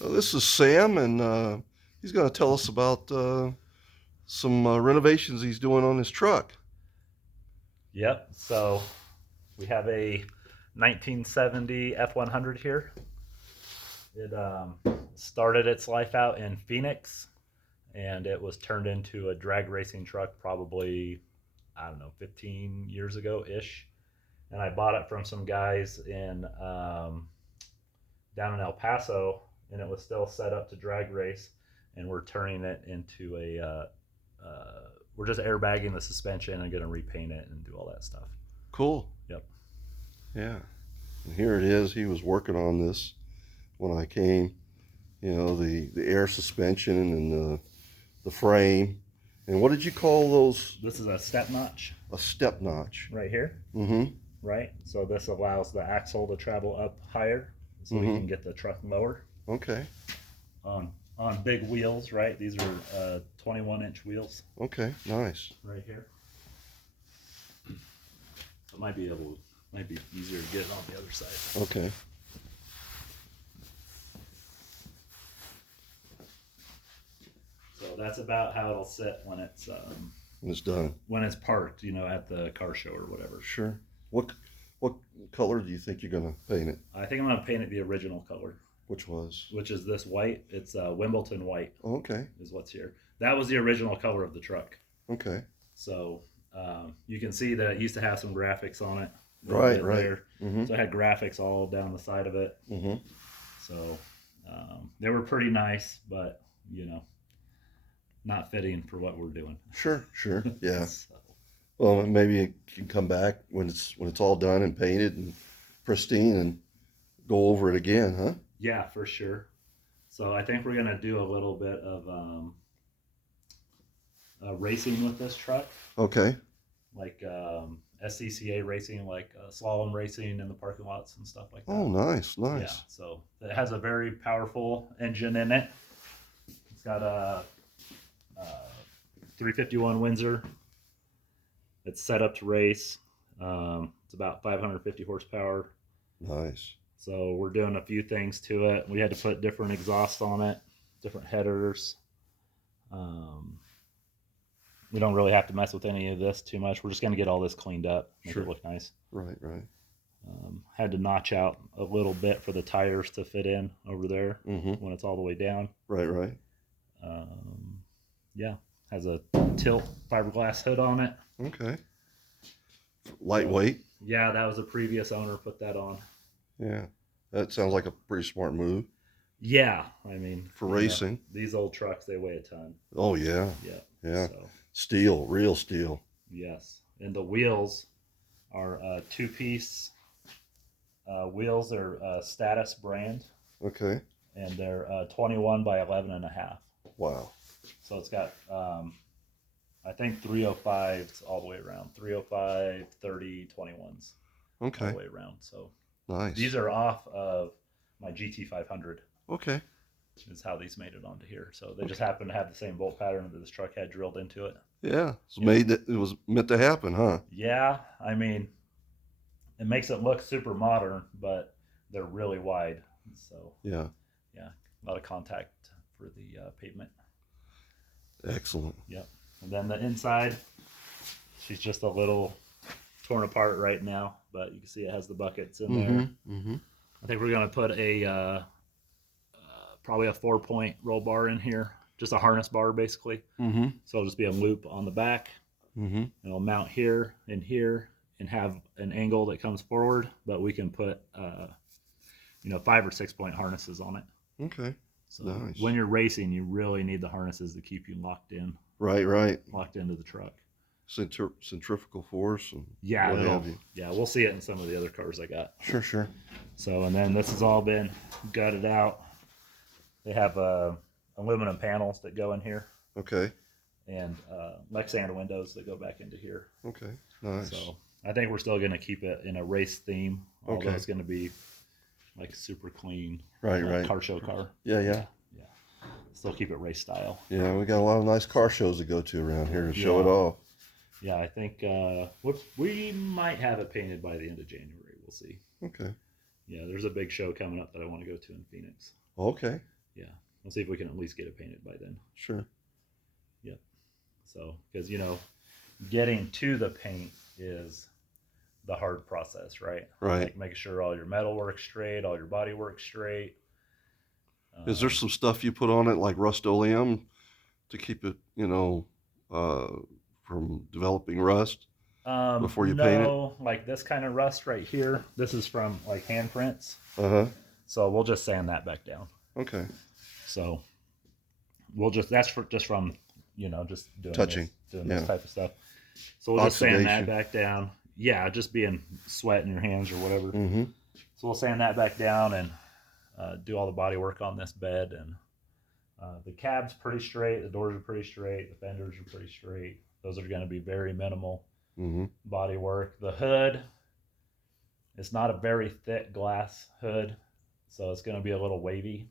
This is Sam, and he's going to tell us about some renovations he's doing on his truck. Yep. So we have a 1970 F100 here. It started its life out in Phoenix, and it was turned into a drag racing truck probably, I don't know, 15 years ago ish. And I bought it from some guys in down in El Paso, and it was still set up to drag race. And we're turning it into we're just airbagging the suspension and going to repaint it and do all that stuff. Cool. Yep. Yeah. And here it is. He was working on this when I came. You know, the air suspension and the frame. And what did you call those? This is a step notch. A step notch. Right here. Mm-hmm. Right. So this allows the axle to travel up higher, so we can get the truck lower. Okay. On big wheels, right? These are 21-inch wheels. Okay. Nice. Right here. It might be easier to get it on the other side. Okay. So that's about how it'll sit when it's done. when it's parked, at the car show or whatever. Sure. What color do you think you're gonna paint it? I think I'm gonna paint it the original color, Which is this white. It's Wimbledon white. Oh, okay. Is what's here. That was the original color of the truck. Okay. So you can see that it used to have some graphics on it. Right. Mm-hmm. So it had graphics all down the side of it. Mm-hmm. So they were pretty nice, but not fitting for what we're doing. Sure. Yeah. So, Well, maybe it can come back when it's all done and painted and pristine and go over it again, huh? yeah, for sure. So I think we're gonna do a little bit of racing with this truck, Okay. like SCCA racing, like slalom racing in the parking lots and stuff like that. Oh, nice. Yeah, so it has a very powerful engine in it. It's got a 351 Windsor. It's set up to race. It's about 550 horsepower. Nice. So we're doing a few things to it. We had to put different exhausts on it, different headers. We don't really have to mess with any of this too much. We're just going to get all this cleaned up, make it look nice. Right. Had to notch out a little bit for the tires to fit in over there Mm-hmm. when it's all the way down. Right. Yeah, has a tilt fiberglass hood on it. Okay. Lightweight. Yeah, that was a previous owner put that on. Yeah. That sounds like a pretty smart move Yeah, I mean, for racing. These old trucks, they weigh a ton. Oh, yeah. Yeah. So, Steel, real steel. yes. And the wheels are two-piece wheels. They're Status brand, Okay. and they're 21 by 11 and a half. Wow. So it's got, I think 305s all the way around. 305, 30, 21s all Okay. the way around. So Nice. these are off of my GT500. Okay. Is how these made it onto here. So they just happen to have the same bolt pattern that this truck had drilled into it. Yeah. It was meant to happen, huh? Yeah, I mean, it makes it look super modern, but they're really wide. So Yeah. a lot of contact for the pavement. Excellent. Yep. And then the inside, she's just a little torn apart right now, but you can see it has the buckets in there. Mm-hmm. I think we're gonna put a probably a 4-point roll bar in here, just a harness bar basically. Mm-hmm. So it'll just be a loop on the back. Mm-hmm. And it'll mount here and have an angle that comes forward, but we can put 5 or 6 point harnesses on it. Okay. So Nice. when you're racing, you really need the harnesses to keep you locked Right. into the truck. Centrifugal force and Yeah, what have you. yeah, we'll see it in some of the other cars I got. Sure. So, and then this has all been gutted out. They have aluminum panels that go in here Okay. and Lexan windows that go back into here. Okay. Nice. So I think we're still going to keep it in a race theme, although Okay. it's going to be like super clean, Right. car show car. Yeah. Still keep it race style. Yeah, we got a lot of nice car shows to go to around here to show it Yeah. off. Yeah, I think we might have it painted by the end of January. We'll see. Okay. Yeah, there's a big show coming up that I want to go to in Phoenix. Okay. we'll see if we can at least get it painted by then. Sure. Yep. So, because getting to the paint is the hard process, right? Right. Like making sure all your metal works straight, all your body works straight. Is there some stuff you put on it like Rust-Oleum to keep it, from developing rust before you paint it? No, like this kind of rust right here. This is from like handprints. Uh-huh. So we'll just sand that back down. Okay. So we'll just from just doing Touching. this type of stuff. So we'll just sand that Oxidation. back down. Yeah, just being sweat in your hands or whatever. Mm-hmm. So we'll sand that back down and do all the body work on this bed. And the cab's pretty straight. The doors are pretty straight. The fenders are pretty straight. Those are going to be very minimal body work. The hood, it's not a very thick glass hood, so it's going to be a little wavy.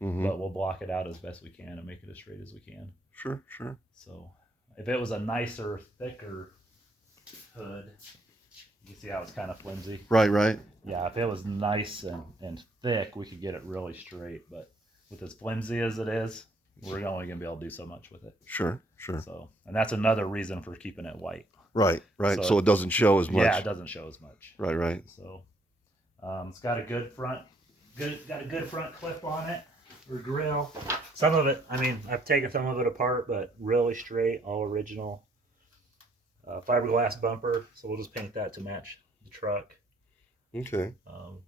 But we'll block it out as best we can and make it as straight as we can. Sure. So if it was a nicer, thicker hood, you see how it's kind of flimsy? Right. Yeah, if it was nice and thick, we could get it really straight. But with as flimsy as it is, we're only going to be able to do so much with it. Sure. So, and that's another reason for keeping it white. Right. So it doesn't show as much. Yeah, it doesn't show as much. Right. So it's got a good front clip on it, or grill. Some of it, I've taken some of it apart, but really straight, all original. Fiberglass bumper, so we'll just paint that to match the truck. Okay.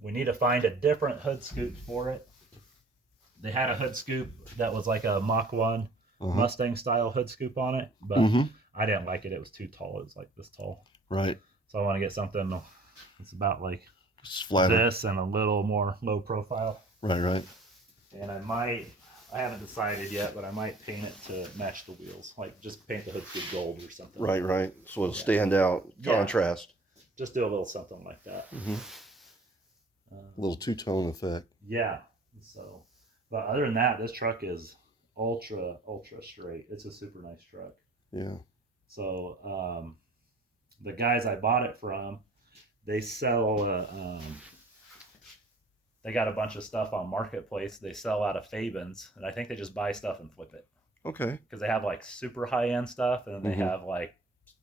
We need to find a different hood scoop for it. They had a hood scoop that was like a Mach 1 Mustang style hood scoop on it, but I didn't like it. It was too tall. It was like this tall. Right. So I want to get something that's about like flatter. this and a little more low profile. Right. And I haven't decided yet, but I might paint it to match the wheels. Like just paint the hood scoop gold or something. Right. So it'll stand out, contrast. Just do a little something like that. A little two-tone effect. Yeah. So, but other than that, this truck is ultra straight. It's a super nice truck. Yeah. So the guys I bought it from, they sell they got a bunch of stuff on Marketplace. They sell out of Fabens, and I think they just buy stuff and flip it. Okay. Because they have like super high-end stuff, and then they have like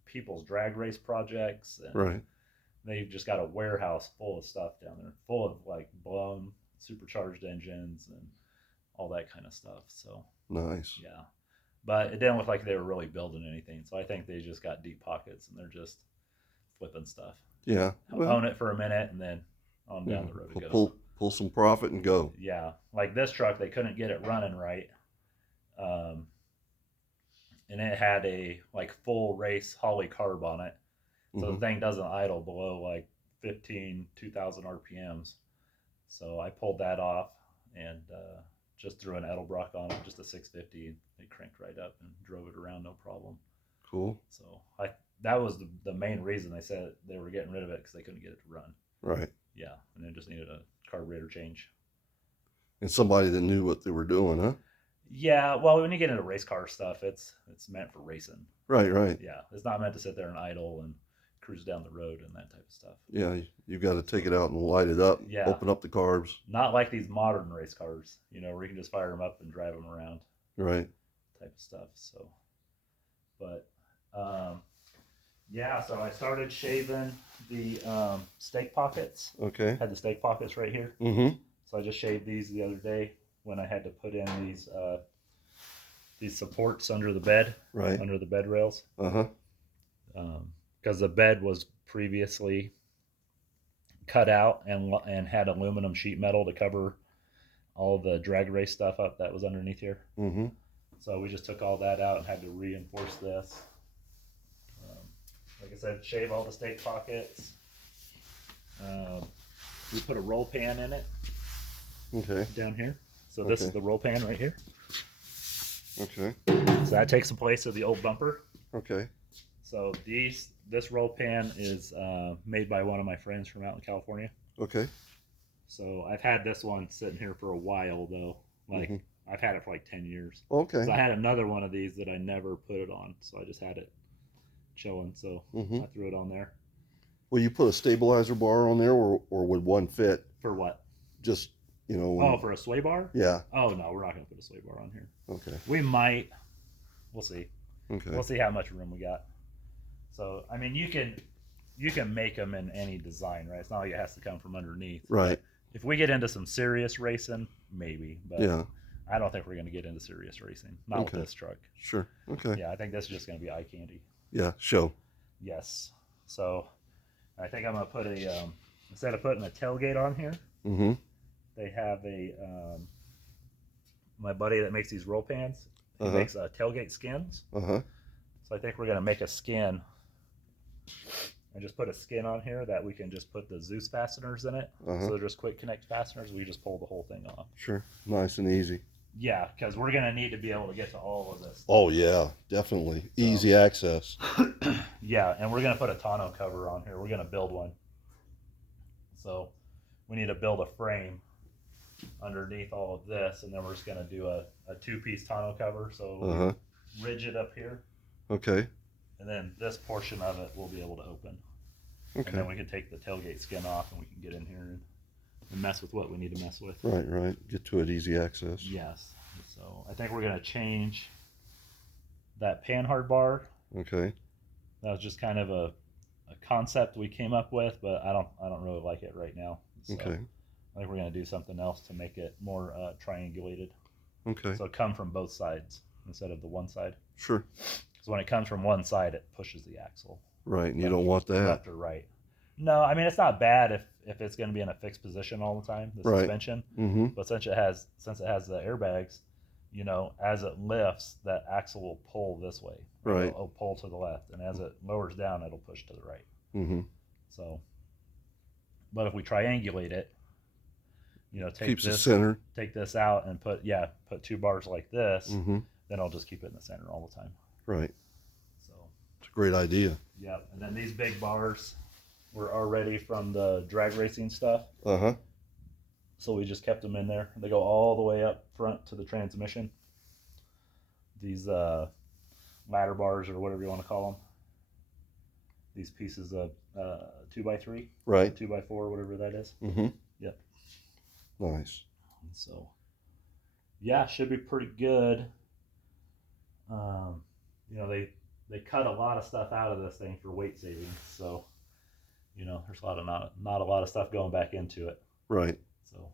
people's drag race projects. And right. They've just got a warehouse full of stuff down there, full of like blown supercharged engines and all that kind of stuff. So nice. Yeah. But it didn't look like they were really building anything. So I think they just got deep pockets and they're just flipping stuff. Yeah. Own it for a minute and then on down the road it goes. Pull some profit and go. Yeah. Like this truck, they couldn't get it running right. And it had a like full race Holley carb on it. So the thing doesn't idle below like 2,000 RPMs. So I pulled that off and just threw an Edelbrock on it, just a 650. And it cranked right up and drove it around no problem. Cool. So that was the main reason they said they were getting rid of it, because they couldn't get it to run. Right. Yeah, and it just needed a carburetor change. And somebody that knew what they were doing, huh? Yeah, well, when you get into race car stuff, it's meant for racing. Right. Yeah, it's not meant to sit there and idle and cruise down the road and that type of stuff. Yeah, you've got to take it out and light it up. Yeah. Open up the carbs. Not like these modern race cars, where you can just fire them up and drive them around. Right. Type of stuff. So, but yeah, so I started shaving the stake pockets. Okay. Had the stake pockets right here. So I just shaved these the other day when I had to put in these supports under the bed. Right. Under the bed rails. Because the bed was previously cut out and had aluminum sheet metal to cover all the drag race stuff up that was underneath here. So we just took all that out and had to reinforce this. Like I said, shave all the stake pockets. We put a roll pan in it. Okay. Down here. So this is the roll pan right here. Okay. So that takes the place of the old bumper. Okay. So this roll pan is made by one of my friends from out in California. Okay. So I've had this one sitting here for a while though. Like I've had it for like 10 years. Okay. So I had another one of these that I never put it on. So I just had it chilling. So I threw it on there. Will you put a stabilizer bar on there, or would one fit? For what? Just You know. Oh, for a sway bar? Yeah. Oh no, we're not gonna put a sway bar on here. Okay. We might. We'll see. Okay. We'll see how much room we got. So I mean, you can make them in any design, right? It's not like it has to come from underneath. Right. If we get into some serious racing, maybe. But Yeah. I don't think we're going to get into serious racing. Not Okay. with this truck. Sure. Okay. Yeah, I think this is just going to be eye candy. Yeah. Show. Yes. So I think I'm going to put a instead of putting a tailgate on here, Mm-hmm. they have a my buddy that makes these roll pans. He Uh-huh. makes tailgate skins. Uh-huh. So I think we're going to make a skin and just put a skin on here that we can just put the Zeus fasteners in it. Uh-huh. So they're just quick connect fasteners. We just pull the whole thing off. Sure. Nice and easy. Yeah, because we're going to need to be able to get to all of this. Oh yeah, definitely. Easy access. Yeah, and we're going to put a tonneau cover on here. We're going to build one. So we need to build a frame underneath all of this, and then we're just going to do a two-piece tonneau cover. So Uh-huh. rigid up here, Okay. and then this portion of it we'll be able to open. Okay. And then we can take the tailgate skin off, and we can get in here and mess with what we need to mess with. Right, right. Get to it, easy access. Yes. So I think we're going to change that panhard bar. Okay. That was just kind of a concept we came up with, but I don't really like it right now. So Okay. I think we're going to do something else to make it more triangulated. Okay. So it come from both sides instead of the one side. Sure. So when it comes from one side, it pushes the axle. Right, and you don't want that. Left or right. No, I mean it's not bad if it's going to be in a fixed position all the time, the Right. suspension. Mm-hmm. But since it has the airbags, you know, as it lifts, that axle will pull this way. Right. It'll pull to the left, and as it lowers down, it'll push to the right. Mm-hmm. So, but if we triangulate it, you know, Keeps the center. take this out and put two bars like this, Mm-hmm. then I'll just keep it in the center all the time. Right. So, It's a great idea. yeah. And then these big bars were already from the drag racing stuff. Uh-huh. So we just kept them in there. They go all the way up front to the transmission. These ladder bars or whatever you want to call them. These pieces of 2x3, Right. 2x4, whatever that is. Mm-hmm. Yep. Nice. So, yeah, should be pretty good. You know, they cut a lot of stuff out of this thing for weight savings. So, you know, there's not a lot of stuff going back into it. Right. So,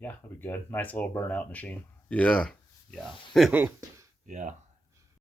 yeah, that'd be good. Nice little burnout machine. Yeah. Yeah. Yeah.